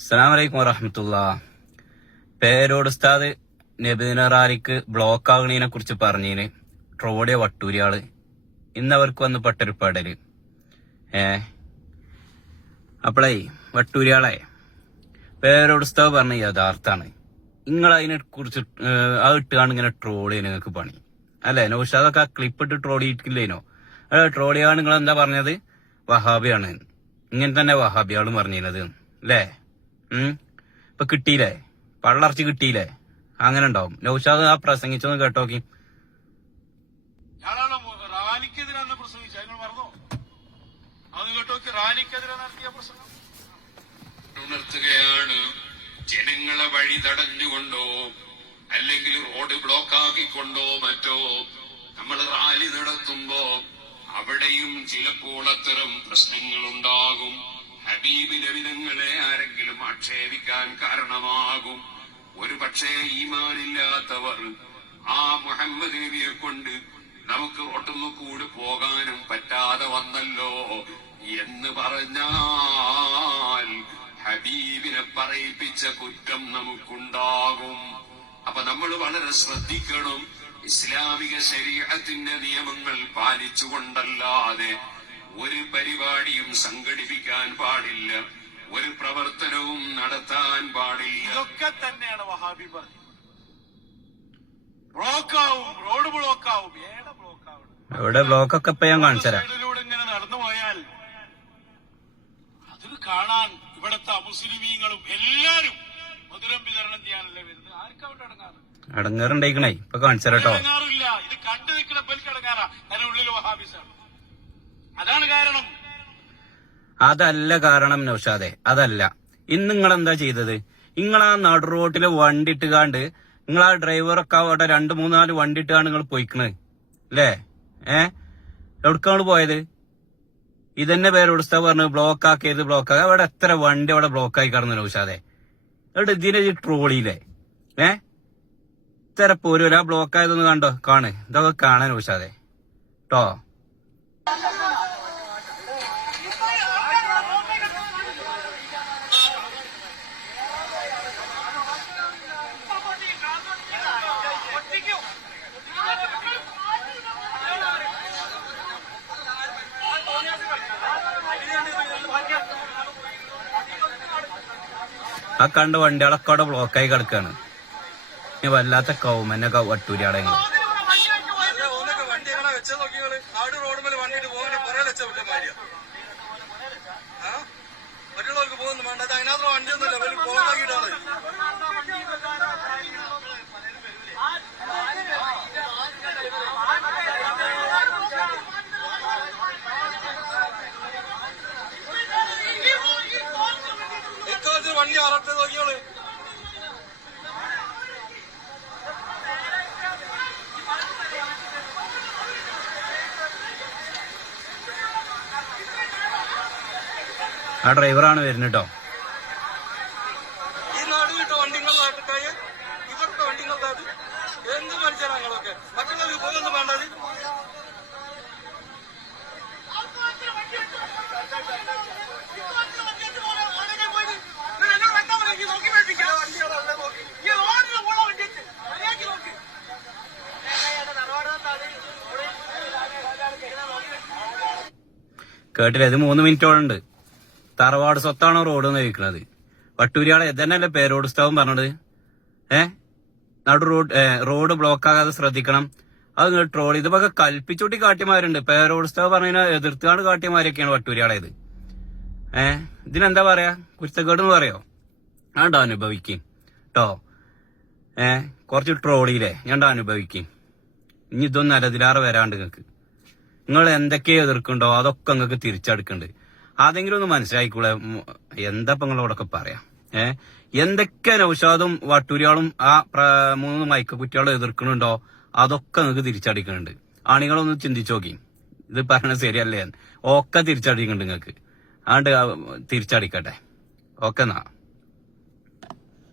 അസ്സലാമു അലൈക്കും വറഹ്മത്തുള്ളാഹി. പേരോട് ഉസ്താദ് നബിദിന റാലിക്ക് ബ്ലോക്ക് ആകുന്നതിനെ കുറിച്ച് പറഞ്ഞതിന് ട്രോളിയ വട്ടൂരിയാള് ഇന്നവർക്ക് വന്ന് പെട്ടൊരു പെടല്. അപ്പളേ വട്ടൂരിയാളെ, പേരോട് ഉസ്താദ് പറഞ്ഞ യഥാർത്ഥാണ്. നിങ്ങൾ അതിനെ കുറിച്ച് അത് ഇട്ടുകാണ്ട് ഇങ്ങനെ ട്രോളി നിങ്ങൾക്ക് പണി അല്ലെ? നൗഷാദൊക്കെ ആ ക്ലിപ്പ് ഇട്ട് ട്രോളിയിട്ടില്ലേനോ? ട്രോളിയാണ് നിങ്ങൾ എന്താ പറഞ്ഞത്? വഹാബിയാണ്. ഇങ്ങനെ തന്നെ വഹാബിയാളും പറഞ്ഞിരുന്നത് അല്ലേ? ഇപ്പൊ കിട്ടിയില്ലേ? പള്ളർച്ച് കിട്ടിയില്ലേ? അങ്ങനെ ഉണ്ടാവും. നൗഷാദ് ആ പ്രസംഗിച്ചൊന്ന് കേട്ടോക്കി. ഉണർത്തുകയാണ്. ജനങ്ങളെ വഴി തടഞ്ഞുകൊണ്ടോ അല്ലെങ്കിൽ റോഡ് ബ്ലോക്ക് ആക്കിക്കൊണ്ടോ മറ്റോ നമ്മൾ റാലി നടത്തുമ്പോ അവിടെയും ചിലപ്പോൾ അത്തരം പ്രശ്നങ്ങളുണ്ടാകും. ഹബീബ് നബിതങ്ങളെ ആരെങ്കിലും ആക്ഷേപിക്കാൻ കാരണമാകും. ഒരു പക്ഷേ ഈമാനില്ലാത്തവർ ആ മുഹമ്മദ് നബിയെ കൊണ്ട് നമുക്ക് ഒട്ടൊന്നു കൂടി പോകാനും പറ്റാതെ വന്നല്ലോ എന്ന് പറഞ്ഞാൽ ഹബീബിനെ പറയിപ്പിച്ച കുറ്റം നമുക്കുണ്ടാകും. അപ്പൊ നമ്മൾ വളരെ ശ്രദ്ധിക്കണം. ഇസ്ലാമിക ശരീഅത്തിന്റെ നിയമങ്ങൾ പാലിച്ചുകൊണ്ടല്ലാതെ ഒരു പരിപാടിയും സംഘടിപ്പിക്കാൻ പാടില്ല, ഒരു പ്രവർത്തനവും നടത്താൻ പാടില്ല. ഇതൊക്കെ തന്നെയാണ് വഹാബി പറഞ്ഞത്. ബ്ലോക്കാവും, റോഡ് ബ്ലോക്കാവും. ഏടെ ബ്ലോക്കാവും? എവിടെ ബ്ലോക്കൊക്കെ ഇപ്പൊ ഞാൻ കാണിച്ചരാം. സൈഡിലൂടെ ഇങ്ങനെ നടന്നു പോയാൽ അത് കാണാൻ ഇവിടത്തെ അമുസ്ലിമീങ്ങളും എല്ലാരും മധുരം വിതരണം ചെയ്യാനല്ലേ വരുന്നത്. ആർക്കവിടെ അടങ്ങാറ്? അടങ്ങാറുണ്ടായിക്കണേ. ഇപ്പൊ കാണിച്ചരാട്ടോ. അടങ്ങാറില്ല. ഇത് കണ്ടു നിൽക്കണ പലിക്ക് അടങ്ങാറാ. അതിനുള്ളിൽ വഹാബിസാണ്. അതാണ് കാരണം. അതല്ല കാരണം നൗഷാദെ, അതല്ല. ഇന്ന് നിങ്ങൾ എന്താ ചെയ്തത്? നിങ്ങൾ ആ നടു റോട്ടില് വണ്ടി ഇട്ടുകാണ്ട് നിങ്ങൾ ആ ഡ്രൈവറൊക്കെ അവിടെ 2-3-4 വണ്ടി ഇട്ടുകാണ്ട് നിങ്ങൾ പോയിക്കണ് അല്ലേ? എവിടേക്കാണ് പോയത്? ഇതന്നെ പേരോട് ഉസ്താദ് പറഞ്ഞു ബ്ലോക്ക് ആക്കിയത്, ബ്ലോക്ക് ആക്കി. അവിടെ എത്ര വണ്ടി അവിടെ ബ്ലോക്ക് ആയി കടന്നു നൗഷാദെ? അവിടെ ഇതിനെ ട്രോളിയില്ലേ? ഇത്ര പോരും. ആ ബ്ലോക്ക് ആയതൊന്ന് കണ്ടോ? ഇതൊക്കെ കാണാൻ നൗഷാദെ ട്ടോ. ആ കണ്ട വണ്ടികളൊക്കെ അവിടെ ബ്ലോക്കായി കിടക്കാണ്. വല്ലാത്ത കൗമന്നൊക്കെ വട്ടൂരിയാടെ വണ്ടി അറട്ട് നോക്കിയോള്. ആ ഡ്രൈവറാണ് വരുന്നുട്ടോ. ഈ നാട് കിട്ട വണ്ടികൾ നാട്ടിട്ടായ ഇവിടുത്തെ വണ്ടികൾ നാട് എന്ത് മനുഷ്യരാ ഞങ്ങളൊക്കെ? മറ്റുള്ളവർക്ക് പോകുന്നു വേണ്ടത്. കേട്ടില്ല? ഇത് 3 മിനിറ്റോളം ഉണ്ട്. തറവാട് സ്വത്താണോ റോഡ് എന്ന് ചോദിക്കണത്? വട്ടൂരിയാളെ ഇതന്നെയല്ലേ പേരോട് ഉസ്താദും പറഞ്ഞത്? റോഡ് ബ്ലോക്ക് ആകാതെ ശ്രദ്ധിക്കണം. അത് നിങ്ങൾ ട്രോൾ ഇതൊക്കെ കൽപ്പിച്ചൂട്ടി കാട്ടിമാരുണ്ട്. പേരോട് ഉസ്താദ് പറഞ്ഞതിനെ എതിർത്താണ്ട് കാട്ടിമാരൊക്കെയാണ് വട്ടൂരിയാളേത്. ഇതിനെന്താ പറയാ? കുരുത്തക്കേട് എന്ന് പറയോ? ഞാണ്ടോ അനുഭവിക്കും ട്ടോ. കുറച്ച് ട്രോളിയില്ലേ ഞാണ്ടോ അനുഭവിക്കും. ഇനി ഇതൊന്നും അരതിലാറെ വരാണ്ട് നിങ്ങൾ എന്തൊക്കെ എതിർക്കുണ്ടോ അതൊക്കെ നിങ്ങൾക്ക് തിരിച്ചെടുക്കുന്നുണ്ട്. അതെങ്കിലും ഒന്ന് മനസ്സിലായിക്കൂടെ? എന്താ ഇപ്പൊ നിങ്ങളോടൊക്കെ പറയാം? എന്തൊക്കെ നൗഷാദും വട്ടൂരിയാളും ആ 3 മൈക്ക കുറ്റികളും എതിർക്കുന്നുണ്ടോ അതൊക്കെ നിങ്ങൾക്ക് തിരിച്ചടിക്കുന്നുണ്ട്. ആണികളൊന്ന് ചിന്തിച്ചു നോക്കി. ഇത് പറയണത് ശരിയല്ലേ? ഒക്കെ തിരിച്ചടിക്കുന്നുണ്ട് നിങ്ങൾക്ക്. അതുകൊണ്ട് തിരിച്ചടിക്കട്ടെ. ഓക്കെ എന്നാ.